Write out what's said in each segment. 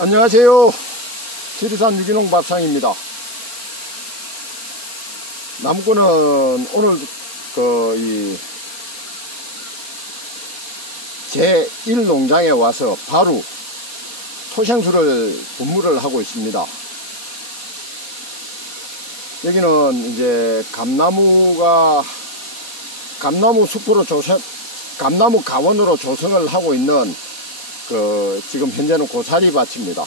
안녕하세요. 지리산 유기농 밥상입니다. 나무꾼은 오늘 제1 농장에 와서 바로 토생수를 분무를 하고 있습니다. 여기는 이제 감나무 숲으로 감나무 가원으로 조성을 하고 있는 지금 현재는 고사리 밭입니다.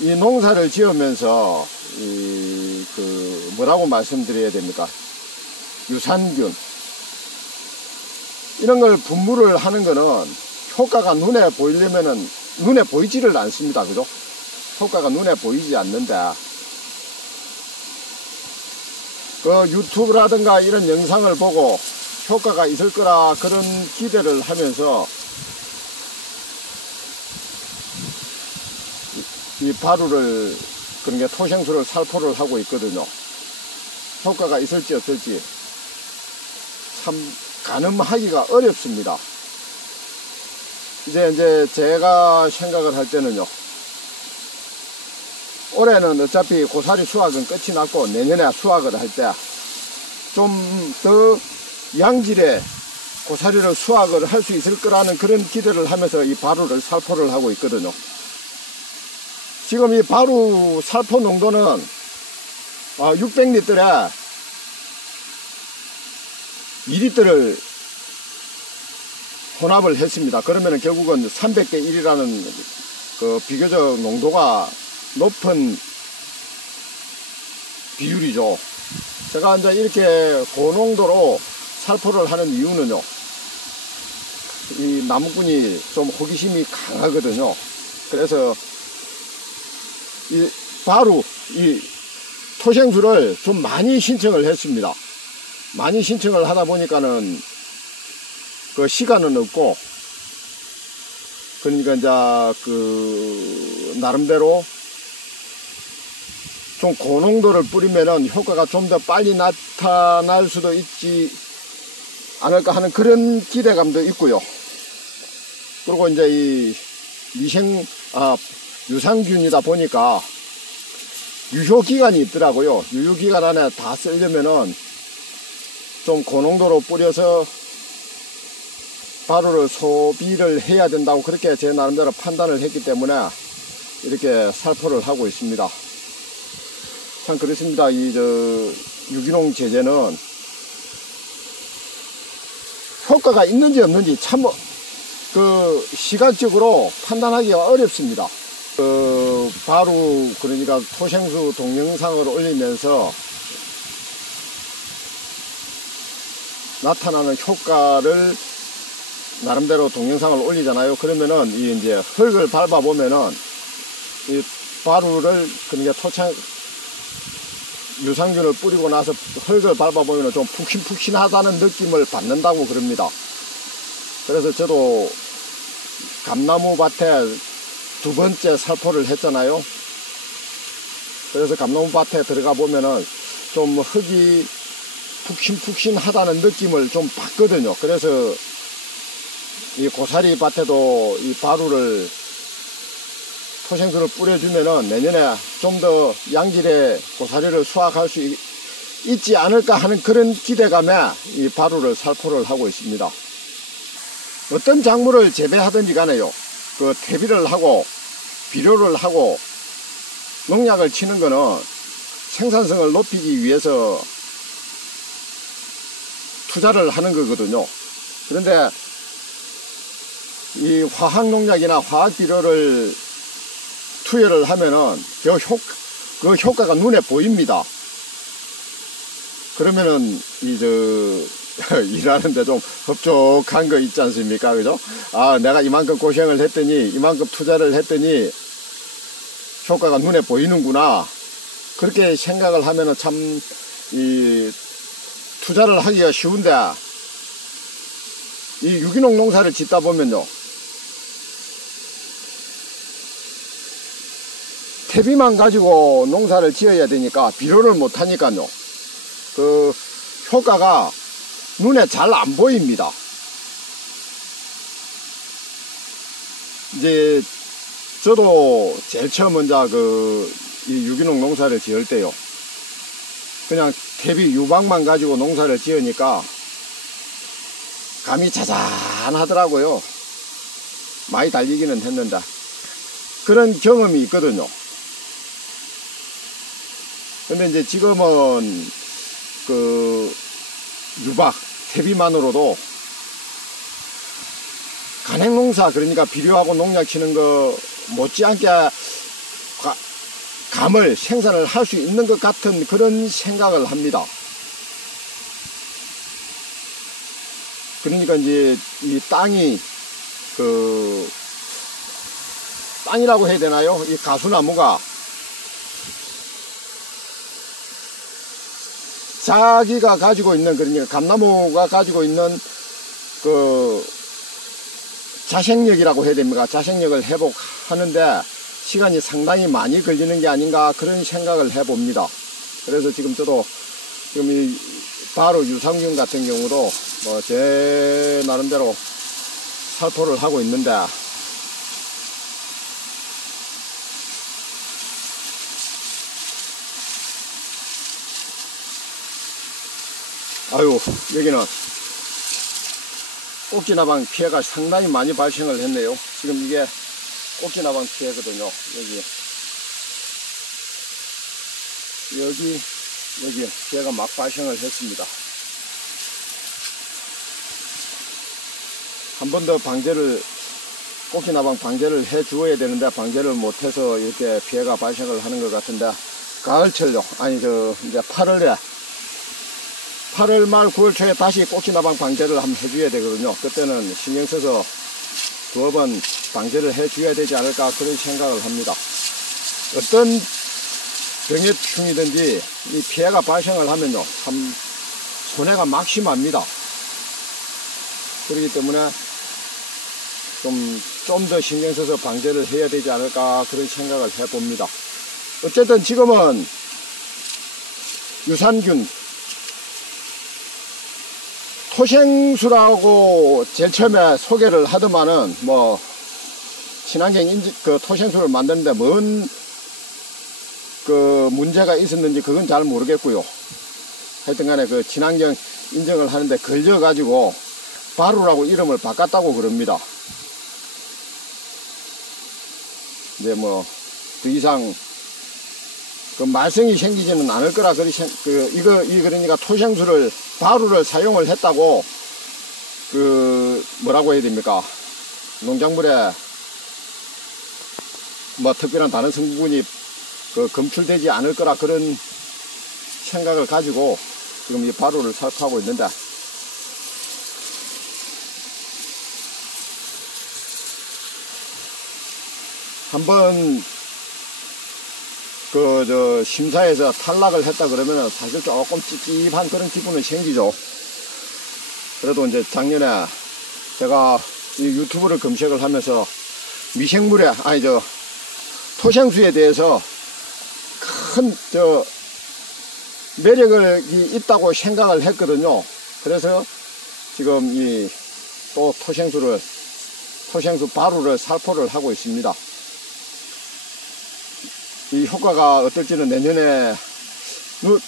이 농사를 지으면서 뭐라고 말씀드려야 됩니까? 유산균 이런 걸 분무를 하는 거는 효과가 눈에 보이려면은 눈에 보이지를 않습니다. 그죠? 효과가 눈에 보이지 않는데 유튜브라든가 이런 영상을 보고 효과가 있을 거라 그런 기대를 하면서 이 바루를 그러니까 토생수를 살포를 하고 있거든요. 효과가 있을지 없을지 참 가늠하기가 어렵습니다. 이제 제가 생각을 할 때는요, 올해는 어차피 고사리 수확은 끝이 났고 내년에 수확을 할 때 좀 더 양질의 고사리를 수확을 할 수 있을 거라는 그런 기대를 하면서 이 바루를 살포를 하고 있거든요. 지금 이 바루 살포 농도는 600리터에 2리터를 혼합을 했습니다. 그러면 결국은 300대 1이라는 비교적 농도가 높은 비율이죠. 제가 이제 이렇게 고농도로 살포를 하는 이유는요, 이 나무꾼이 좀 호기심이 강하거든요. 그래서 이 바로 이 토생수를 좀 많이 신청을 했습니다. 많이 신청을 하다 보니까는 시간은 없고, 그러니까 이제 나름대로 좀 고농도를 뿌리면은 효과가 좀 더 빨리 나타날 수도 있지 않을까 하는 그런 기대감도 있고요. 그리고 이제 이 유산균이다 보니까 유효기간이 있더라고요. 유효기간 안에 다 쓰려면은 좀 고농도로 뿌려서 바루를 소비를 해야 된다고 그렇게 제 나름대로 판단을 했기 때문에 이렇게 살포를 하고 있습니다. 참 그렇습니다. 이 유기농 제재는 효과가 있는지 없는지 참 시각적으로 판단하기가 어렵습니다. 바로 그러니까 토생수 동영상을 올리면서 나타나는 효과를 나름대로 동영상을 올리잖아요. 그러면은 이제 흙을 밟아보면은 이 바루를 그러니까 유산균을 뿌리고 나서 흙을 밟아보면 좀 푹신푹신하다는 느낌을 받는다고 그럽니다. 그래서 저도 감나무 밭에 두 번째 살포를 했잖아요. 그래서 감나무 밭에 들어가 보면은 좀 흙이 푹신푹신하다는 느낌을 좀 받거든요. 그래서 이 고사리 밭에도 이 바루를 토생수를 뿌려주면은 내년에 좀 더 양질의 고사리를 수확할 수 있지 않을까 하는 그런 기대감에 이 바루를 살포를 하고 있습니다. 어떤 작물을 재배하든지 간에요, 퇴비를 하고 비료를 하고 농약을 치는 거는 생산성을 높이기 위해서 투자를 하는 거거든요. 그런데 이 화학농약이나 화학비료를 투여를 하면은 그 효과가 눈에 보입니다. 그러면은 일하는데 좀 흡족한 거 있지 않습니까? 그죠? 내가 이만큼 고생을 했더니, 이만큼 투자를 했더니 효과가 눈에 보이는구나. 그렇게 생각을 하면은 참 투자를 하기가 쉬운데, 이 유기농 농사를 짓다 보면요, 퇴비만 가지고 농사를 지어야 되니까 비료를 못 하니까요, 효과가 눈에 잘 안 보입니다. 이제 저도 제일 처음 먼저 이 유기농 농사를 지을 때요, 그냥 퇴비 유박만 가지고 농사를 지으니까 감이 자잔하더라고요. 많이 달리기는 했는데 그런 경험이 있거든요. 근데 이제 지금은 유박, 퇴비만으로도 간행농사, 그러니까 비료하고 농약 치는 거 못지않게 감을 생산을 할 수 있는 것 같은 그런 생각을 합니다. 그러니까 이제 이 땅이 땅이라고 해야 되나요? 이 가수나무가 자기가 가지고 있는, 그러니까 감나무가 가지고 있는 자생력이라고 해야 됩니까? 자생력을 회복하는데 시간이 상당히 많이 걸리는 게 아닌가, 그런 생각을 해봅니다. 그래서 지금 저도 지금 이 바로 유산균 같은 경우도 뭐 제 나름대로 살포를 하고 있는데, 아유, 여기는 꽃기나방 피해가 상당히 많이 발생을 했네요. 지금 이게 꽃기나방 피해거든요. 여기 피해가 막 발생을 했습니다. 한 번 더 꽃기나방 방제를 해 주어야 되는데 방제를 못해서 이렇게 피해가 발생을 하는 것 같은데, 가을철요, 이제 8월 말 9월 초에 다시 꽃기나방 방제를 한번 해줘야 되거든요. 그때는 신경 써서 두어 번 방제를 해줘야 되지 않을까, 그런 생각을 합니다. 어떤 병해충이든지 이 피해가 발생을 하면요, 참 손해가 막심합니다. 그렇기 때문에 좀 더 신경 써서 방제를 해야 되지 않을까, 그런 생각을 해봅니다. 어쨌든 지금은 유산균, 토생수라고 제일 처음에 소개를 하더만은, 뭐 친환경 토생수를 만드는데 뭔 문제가 있었는지 그건 잘 모르겠고요. 하여튼 간에 친환경 인정을 하는데 걸려가지고 바루라고 이름을 바꿨다고 그럽니다. 이제 뭐 더 이상 말썽이 생기지는 않을 거라, 그러니까 토생수를, 바루를 사용을 했다고 뭐라고 해야 됩니까, 농작물에 뭐 특별한 다른 성분이 검출되지 않을 거라, 그런 생각을 가지고 지금 이 바루를 살포하고 있는데, 한번 심사에서 탈락을 했다 그러면 사실 조금 찝찝한 그런 기분은 생기죠. 그래도 이제 작년에 제가 이 유튜브를 검색을 하면서 토생수에 대해서 큰 매력이 있다고 생각을 했거든요. 그래서 지금 또 토생수 바루를 살포를 하고 있습니다. 이 효과가 어떨지는 내년에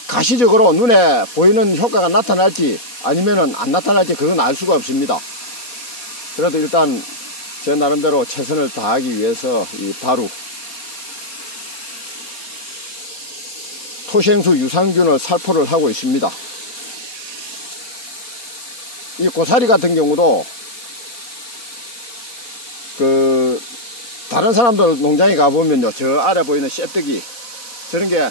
가시적으로 눈에 보이는 효과가 나타날지 아니면은 안 나타날지 그건 알 수가 없습니다. 그래도 일단 제 나름대로 최선을 다하기 위해서 이 바루 토생수 유산균을 살포를 하고 있습니다. 이 고사리 같은 경우도 다른 사람들 농장에 가보면요, 저 아래 보이는 쇠뜨기, 저런 게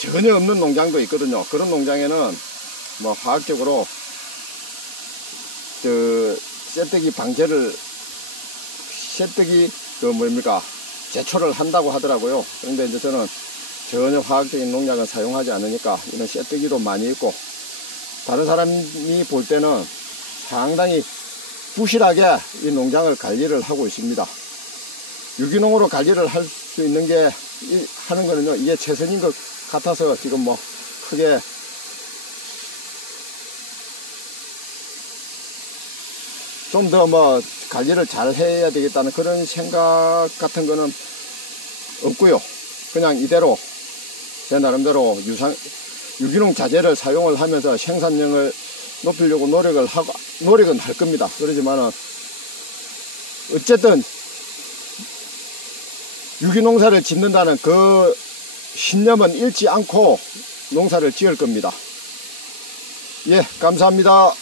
전혀 없는 농장도 있거든요. 그런 농장에는 뭐 화학적으로 쇠뜨기 제초를 한다고 하더라고요. 그런데 이제 저는 전혀 화학적인 농약은 사용하지 않으니까 이런 쇠뜨기도 많이 있고, 다른 사람이 볼 때는 상당히 부실하게 이 농장을 관리를 하고 있습니다. 유기농으로 관리를 할 수 있는 게 하는 거는요, 이게 최선인 것 같아서 지금 뭐 크게 좀 더 뭐 관리를 잘 해야 되겠다는 그런 생각 같은 거는 없고요. 그냥 이대로 제 나름대로 유기농 자재를 사용을 하면서 생산량을 높이려고 노력은 할 겁니다. 그러지만은 어쨌든 유기농사를 짓는다는 그 신념은 잃지 않고 농사를 지을 겁니다. 예, 감사합니다.